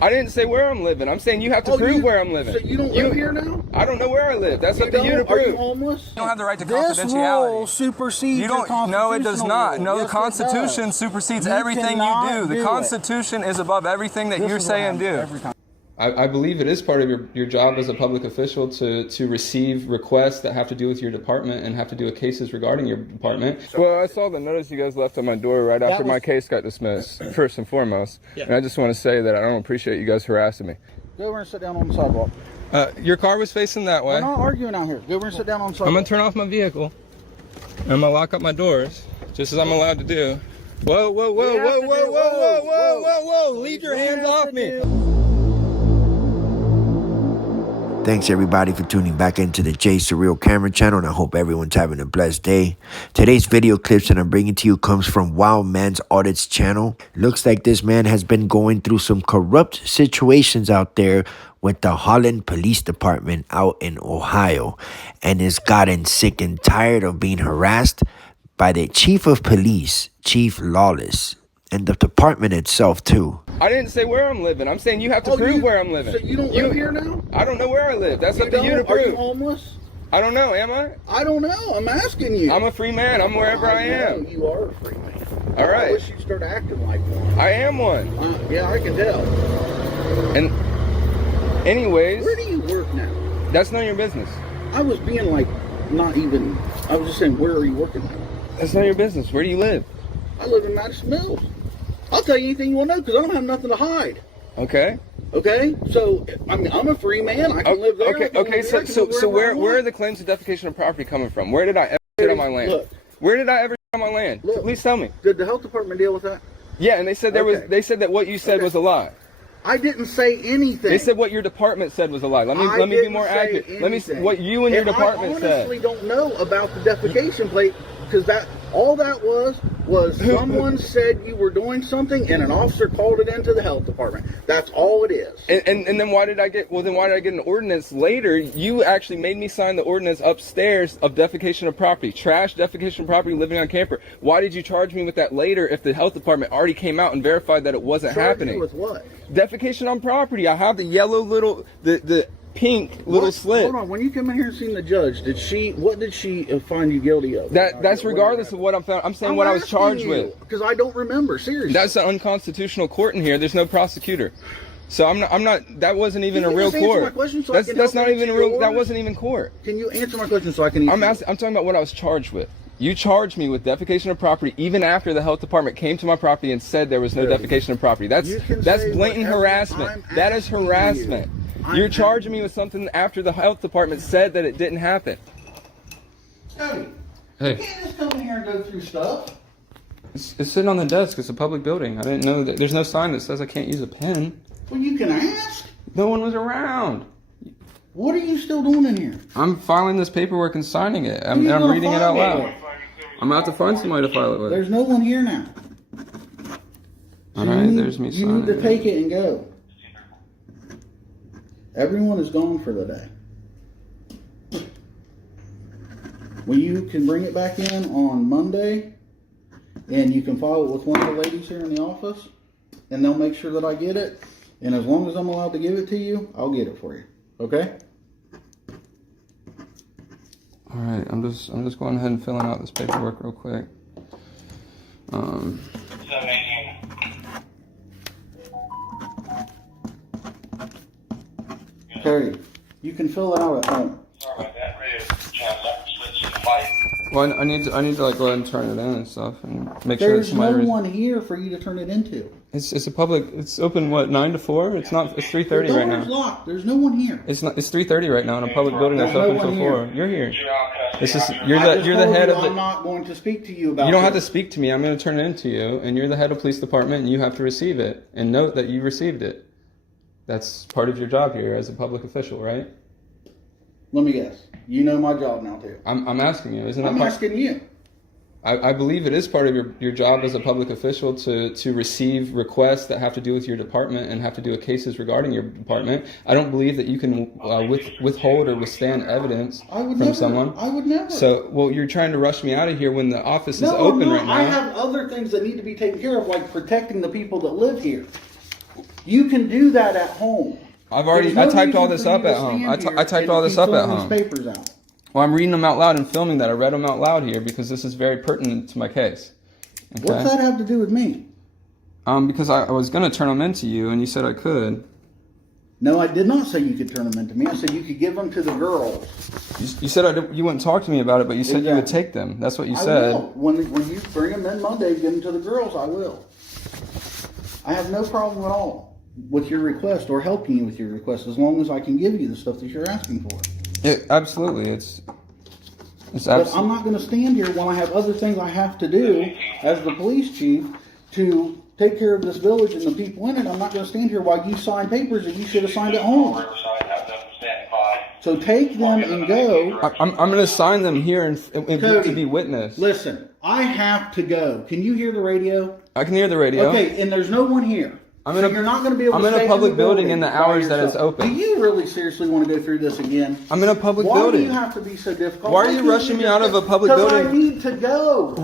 I didn't say where I'm living. I'm saying you have to prove where I'm living. So you don't live here now? I don't know where I live. That's up to you to prove. Are you homeless? You don't have the right to This confidentiality. rule supersedes You don't. No, it does not. No, yes, the Constitution supersedes everything you do. The Constitution is above everything that you say and do. I believe it is part of your job as a public official to receive requests that have to do with your department and have to do with cases regarding your department. Well, I saw the notice you guys left on my door right after my case got dismissed, first and foremost. Yeah. And I just want to say that I don't appreciate you guys harassing me. Go over and sit down on the sidewalk. Your car was facing that way. We're not arguing out here. Go over and sit down on the sidewalk. I'm going to turn off my vehicle. And I'm going to lock up my doors, just as I'm allowed to do. Whoa, whoa, whoa, whoa, whoa, whoa, whoa, whoa, whoa, whoa. Leave your hands off me. Thanks everybody for tuning back into the J Surreal Camera channel, and I hope everyone's having a blessed day. Today's video clips that I'm bringing to you comes from Wildman Audits channel. Looks like this man has been going through some corrupt situations out there with the Holland Police Department out in Ohio, and has gotten sick and tired of being harassed by the Chief of Police, Chief Lawless, and the department itself too. I didn't say where I'm living. I'm saying you have to prove where I'm living. So you don't live here now? I don't know where I live. That's up to you to prove. Are you homeless? I don't know. Am I? I don't know. I'm asking you. I'm a free man. I'm wherever I am. You are a free man. All right. I wish you'd start acting like one. I am one. Yeah, I can tell. And anyways. Where do you work now? That's none of your business. I was being like, not even, I was just saying, where are you working now? That's none of your business. Where do you live? I live in Madison Mills. I'll tell you anything you want to know because I don't have nothing to hide. Okay. Okay. So I mean, I'm a free man. I can live there. Okay. So where are the claims of defecation of property coming from? Where did I ever sit on my land? Look, where did I ever sit on my land? Look, please tell me. Did the health department deal with that? Yeah, and they said they said that what you said was a lie. I didn't say anything. They said what your department said was a lie. Let me be more accurate. Anything. Let me see what you and your department said. I honestly don't know about the defecation plate because all that was someone said you were doing something and an officer called it into the health department. That's all it is. And then why did I get an ordinance later? You actually made me sign the ordinance upstairs of defecation of property, trash defecation of property, living on camper. Why did you charge me with that later if the health department already came out and verified that it wasn't happening? You with what? Defecation on property. I have the yellow little the pink little slip. Hold on. When you come in here and seen the judge, what did she find you guilty of? That's regardless of what I'm found. I'm saying what I was charged with. Because I don't remember. Seriously. That's an unconstitutional court in here. There's no prosecutor. So I'm not. That wasn't even a real court. That's not even a real. That wasn't even court. Can you answer my question so I can? I'm talking about what I was charged with. You charged me with defecation of property even after the health department came to my property and said there was no defecation of property. That's blatant harassment. That is harassment. You're charging me with something after the health department said that it didn't happen. Cody, hey. You can't just come in here and go through stuff. It's sitting on the desk. It's a public building. I didn't know that. There's no sign that says I can't use a pen. Well, you can ask. No one was around. What are you still doing in here? I'm filing this paperwork and signing it. I'm reading it out loud. I'm about to find somebody to file it with. There's no one here now. All right, there's me signing. You need to take it and go. Everyone is gone for the day. Well, you can bring it back in on Monday, and you can file it with one of the ladies here in the office, and they'll make sure that I get it. And as long as I'm allowed to give it to you, I'll get it for you. Okay? All right, I'm just going ahead and filling out this paperwork real quick. Terry, you can fill it out at home. Well, I need to like go ahead and turn it in and stuff and make sure there's no one here for you to turn it into. It's a public. It's open 9 to 4. It's not. It's 3:30 right now. The door's locked. There's no one here. It's not. It's 3:30 right now in a public building that's open until 4. You're here. It's just you're the head of the. I'm not going to speak to you about. You don't have to speak to me. I'm going to turn it into you, and you're the head of police department, and you have to receive it and note that you received it. That's part of your job here as a public official, right? Let me guess. You know my job now too. I'm asking you. Isn't that? I'm asking you. I believe it is part of your job as a public official to receive requests that have to do with your department and have to do with cases regarding your department. I don't believe that you can withhold or withstand evidence from someone. I would never. So, well, you're trying to rush me out of here when the office is open right now. I have other things that need to be taken care of, like protecting the people that live here. You can do that at home. I typed all this up at home. I typed all this up at home. Papers out. Well, I'm reading them out loud and filming that. I read them out loud here because this is very pertinent to my case. Okay? What's that have to do with me? Because I was going to turn them into you, and you said I could. No, I did not say you could turn them into me. I said you could give them to the girls. You said you wouldn't talk to me about it, but you said you would take them. That's what you said. I will. When you bring them in Monday, give them to the girls, I will. I have no problem at all with your request or helping you with your request as long as I can give you the stuff that you're asking for. Absolutely. It's But I'm not going to stand here when I have other things I have to do as the police chief to take care of this village and the people in it. I'm not going to stand here while you sign papers that you should have signed at home. So take them and go. I'm going to sign them here and to be witness. Listen, I have to go. Can you hear the radio? I can hear the radio. Okay, and there's no one here. You're not going to be able to stay I'm in a public building in the hours that it's open. Do you really seriously want to go through this again? I'm in a public building. Why do you have to be so difficult? Why are you rushing me out of a public building? Because I need to go.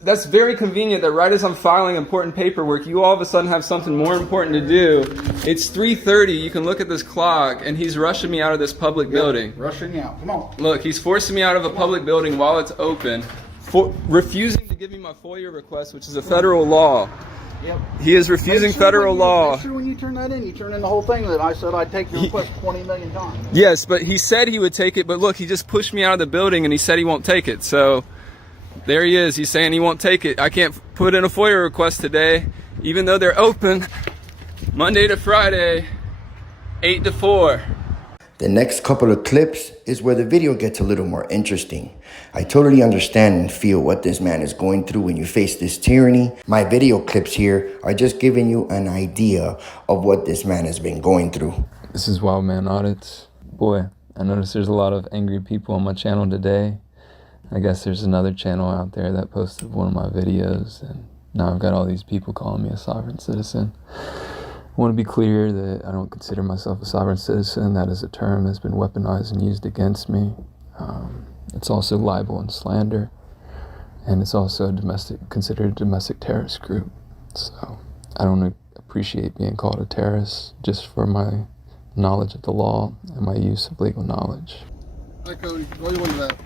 That's very convenient that right as I'm filing important paperwork, you all of a sudden have something more important to do. It's 3:30. You can look at this clock, and he's rushing me out of this public building. Rushing you out. Come on. Look, he's forcing me out of a public building while it's open, refusing to give me my FOIA request, which is a federal law. Yep. He is refusing federal law. Make sure when you turn that in, you turn in the whole thing that I said I'd take your request 20 million times. Yes, but he said he would take it, but look, he just pushed me out of the building, and he said he won't take it, so... There he is. He's saying he won't take it. I can't put in a FOIA request today, even though they're open Monday to Friday, 8 to 4. The next couple of clips is where the video gets a little more interesting. I totally understand and feel what this man is going through when you face this tyranny. My video clips here are just giving you an idea of what this man has been going through. This is Wildman Audits. Boy, I noticed there's a lot of angry people on my channel today. I guess there's another channel out there that posted one of my videos, and now I've got all these people calling me a sovereign citizen. I want to be clear that I don't consider myself a sovereign citizen. That is a term that's been weaponized and used against me. It's also libel and slander, and it's also considered a domestic terrorist group. So I don't appreciate being called a terrorist just for my knowledge of the law and my use of legal knowledge. Hey Cody, roll your window down.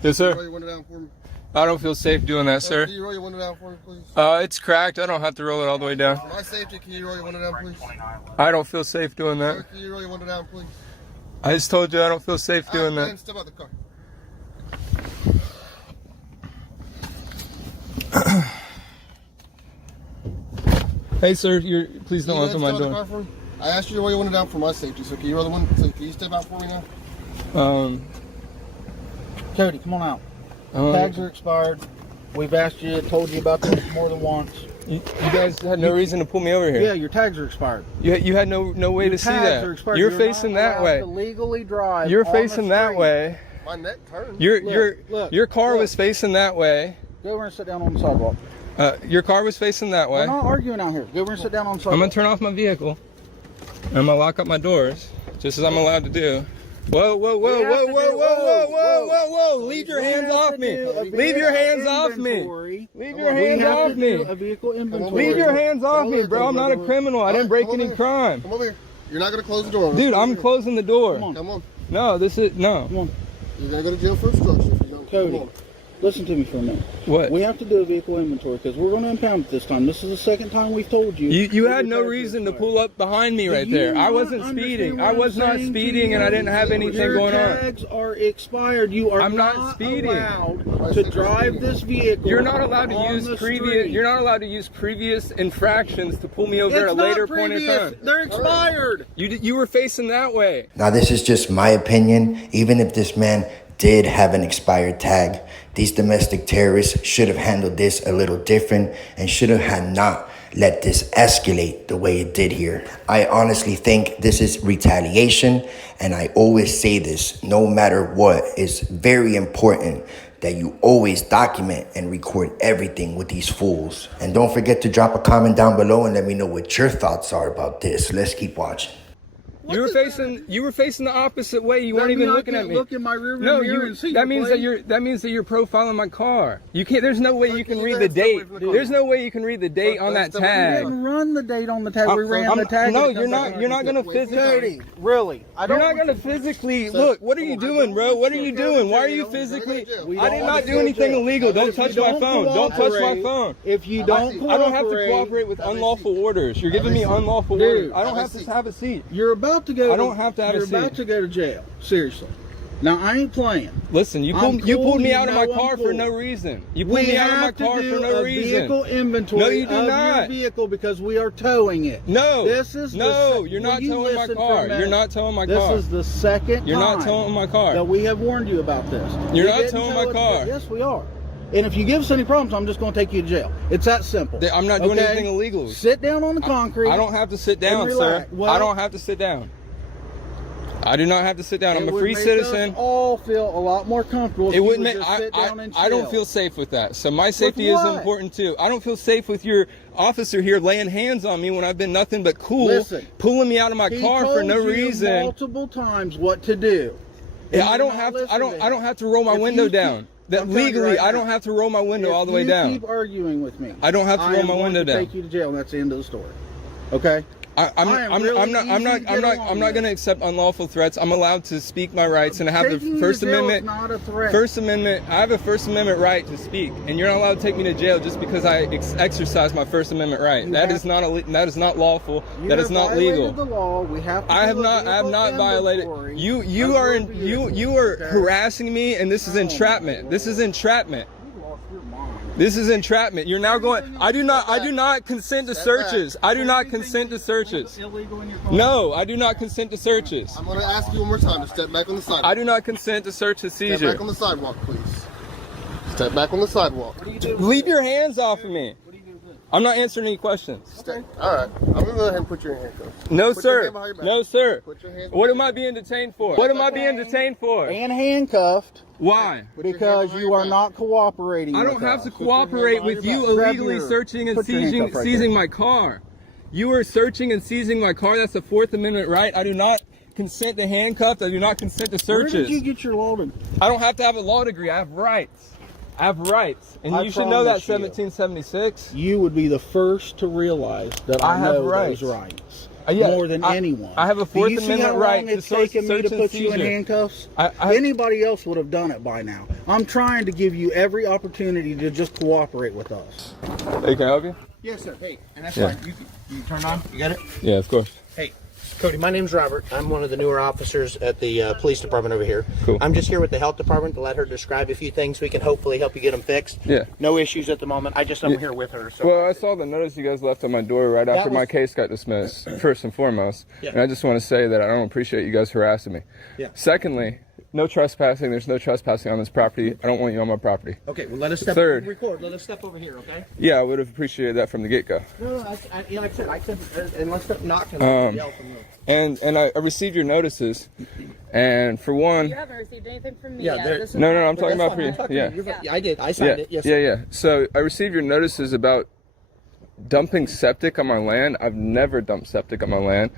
Yes, sir. Roll your window down for me. I don't feel safe doing that, sir. Can you roll your window down for me, please? It's cracked. I don't have to roll it all the way down. For my safety, can you roll your window down, please? I don't feel safe doing that. Sir, can you roll your window down, please? I just told you I don't feel safe doing All right, that. Step out the car. Hey, sir, please don't open my Step out the door. car for me? I asked you to roll your window down for my safety, so can you roll the window? So can you step out for me now? Cody, come on out. Tags are expired. We've asked you, told you about this more than once. You guys had no reason to pull me over here. Yeah, your tags are expired. You had no way to see that. You're facing that way. To legally drive. You're facing that way. My neck turned. Your car was facing that way. Go over and sit down on the sidewalk. Your car was facing that way. We're not arguing out here. Go over and sit down on the sidewalk. I'm gonna turn off my vehicle. I'm gonna lock up my doors, just as I'm allowed to do. Whoa, whoa, whoa, whoa, whoa, whoa, whoa, whoa, whoa, whoa! Leave your hands off me! Leave your hands off me! Leave your hands off me! Leave your hands off me, bro! I'm not a criminal. I didn't break any crime. Come over here. You're not gonna close the door. Dude, I'm closing the door. Come on. No, no. Come on. You're gonna go to jail for obstruction if you don't. Cody, listen to me for a minute. What? We have to do a vehicle inventory because we're going to impound it this time. This is the second time we've told you. You had no reason to pull up behind me right there. I wasn't speeding. I was not speeding, and I didn't have anything going on. Your tags are expired. You are not speeding. Allowed to drive this vehicle. You're not allowed to use previous. You're not allowed to use previous infractions to pull me over at a later point in time. They're expired. You were facing that way. Now, this is just my opinion. Even if this man did have an expired tag, these domestic terrorists should have handled this a little different and should have not let this escalate the way it did here. I honestly think this is retaliation, and I always say this, no matter what, it's very important that you always document and record everything with these fools. And don't forget to drop a comment down below and let me know what your thoughts are about this. Let's keep watching. You were facing the opposite way. You weren't even looking at me. Look in my rearview mirror and see. That means that you're profiling my car. You can't. There's no way you can read the date. There's no way you can read the date on that tag. We didn't run the date on the tag. We ran the tag. No, you're not. You're not gonna physically. Really? You're not gonna physically look. What are you doing, bro? What are you doing? Why are you physically? I did not do anything illegal. Don't touch my phone. Don't touch my phone. If you don't cooperate, I don't have to cooperate with unlawful orders. You're giving me unlawful orders. I don't have to have a seat. You're about to go. I don't have to have a seat. You're about to go to jail. Seriously. Now I ain't playing. Listen, you pulled me out of my car for no reason. You pulled me out of my car for no reason. Vehicle inventory. No, you do not. Your vehicle because we are towing it. No. You're not towing my car. You're not towing my car. This is the second time. You're not towing my car. That we have warned you about this. You're not towing my car. Yes, we are. And if you give us any problems, I'm just going to take you to jail. It's that simple. I'm not doing anything illegal. Sit down on the concrete. I don't have to sit down, sir. Well, I don't have to sit down. I do not have to sit down. I'm a free citizen. Us all feel a lot more comfortable. It wouldn't make. I don't feel safe with that. So my safety is important too. I don't feel safe with your officer here laying hands on me when I've been nothing but cool, pulling me out of my car for no reason. Multiple times what to do. Yeah, I don't have to. I don't have to roll my window down. That legally, I don't have to roll my window all the way down. Keep arguing with me. I don't have to roll my window down. Take you to jail, and that's the end of the story. Okay. I'm not going to accept unlawful threats. I'm allowed to speak my rights and I have the First Amendment. Not a threat. I have a First Amendment right to speak, and you're not allowed to take me to jail just because I exercise my First Amendment right. That is not lawful. That is not legal. The law. We have to I have not violated. You are harassing me, and this is entrapment. This is entrapment. This is entrapment. You're now going. I do not consent to searches. I do not consent to searches. No, I do not consent to searches. I'm going to ask you one more time to step back on the sidewalk. I do not consent to search and seizure. Step back on the sidewalk, please. Step back on the sidewalk. Leave your hands off of me. I'm not answering any questions. Okay. All right. I'm going to go ahead and put your handcuffs. No, sir. No, sir. Put your hands What am I being detained for? What am I being detained for? And handcuffed. Why? Because you are not cooperating. I don't have to cooperate with you illegally searching and seizing my car. You are searching and seizing my car. That's a Fourth Amendment right. I do not consent to handcuffs. I do not consent to searches. Where did you get your law degree? I don't have to have a law degree. I have rights. I have rights. And you should know that 1776. You would be the first to realize that I know those rights. More than anyone. I have a Fourth Amendment right to search and me to put you in seizure. handcuffs? Anybody else would have done it by now. I'm trying to give you every opportunity to just cooperate with us. Hey, can I help you? Yes, sir. Hey, and that's fine. You turn on? You got it? Yeah, of course. Hey, Cody, my name's Robert. I'm one of the newer officers at the police department over here. Cool. I'm just here with the health department to let her describe a few things. We can hopefully help you get them fixed. Yeah. No issues at the moment. I'm here with her. So. Well, I saw the notice you guys left on my door right after my case got dismissed, first and foremost. Yeah. And I just want to say that I don't appreciate you guys harassing me. Yeah. Secondly, no trespassing. There's no trespassing on this property. I don't want you on my property. Okay, well, let us step record. Let us step over here, okay? Yeah, I would have appreciated that from the get-go. No, like I said, and let's not yell from the... And I received your notices, and for one... You haven't received anything from me Yeah, yet. No, I'm talking about for you. Yeah. I did. I signed it. Yes. Yeah. So I received your notices about dumping septic on my land. I've never dumped septic on my land.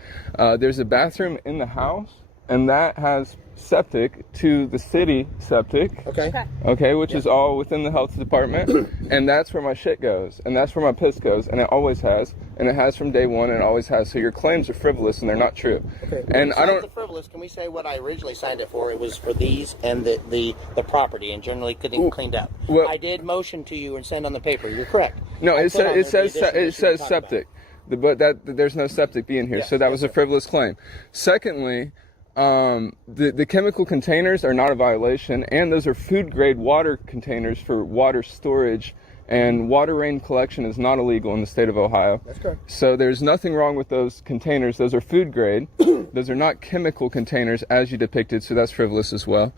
There's a bathroom in the house, and that has septic to the city septic. Okay, which is all within the health department, and that's where my shit goes, and that's where my piss goes, and it always has, and it has from day one, and it always has. So your claims are frivolous, and they're not true. Okay. And I don't. The frivolous. Can we say what I originally signed it for? It was for these and the property, and generally getting cleaned up. Well, I did motion to you and send on the paper. You're correct. No, it says septic, but there's no septic being here, so that was a frivolous claim. Secondly. The chemical containers are not a violation, and those are food grade water containers for water storage, and water rain collection is not illegal in the state of Ohio. That's correct. So there's nothing wrong with those containers. Those are food grade. Those are not chemical containers as you depicted, so that's frivolous as well.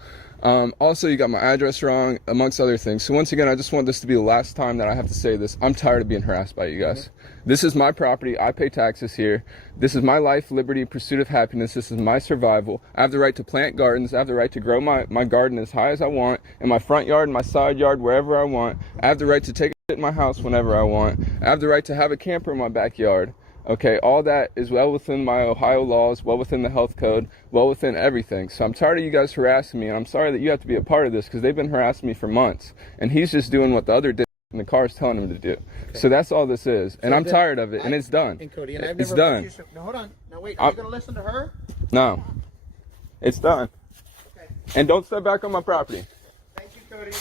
Also, you got my address wrong, amongst other things. So once again, I just want this to be the last time that I have to say this. I'm tired of being harassed by you guys. This is my property. I pay taxes here. This is my life, liberty, pursuit of happiness. This is my survival. I have the right to plant gardens. I have the right to grow my garden as high as I want, in my front yard, in my side yard, wherever I want. I have the right to take a shit in my house whenever I want. I have the right to have a camper in my backyard. Okay, all that is well within my Ohio laws, well within the health code, well within everything. So I'm tired of you guys harassing me, and I'm sorry that you have to be a part of this, because they've been harassing me for months, and he's just doing what the other in the car is telling him to do. Okay. So that's all this is, and I'm tired of it, and it's done. And Cody, and I've it's never done. No, hold on. Now wait, are you going to listen to her? No. It's done. Okay. And don't step back on my property. Thank you, Cody.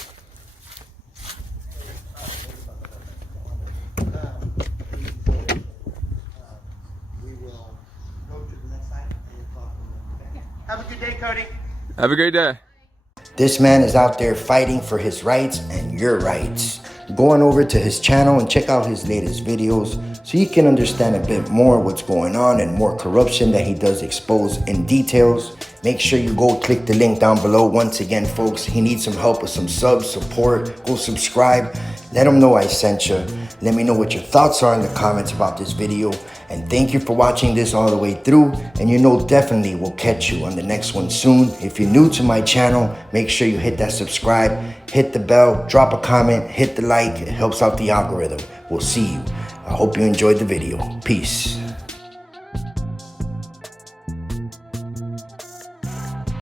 We will go to the next side and talk to them. Have a good day, Cody. Have a great day. This man is out there fighting for his rights and your rights. Go on over to his channel and check out his latest videos so you can understand a bit more what's going on and more corruption that he does expose in details. Make sure you go click the link down below. Once again, folks, he needs some help with some subs, support. Go subscribe. Let him know I sent you. Let me know what your thoughts are in the comments about this video. And thank you for watching this all the way through. And you know definitely we'll catch you on the next one soon. If you're new to my channel, make sure you hit that subscribe, hit the bell, drop a comment, hit the like. It helps out the algorithm. We'll see you. I hope you enjoyed the video. Peace.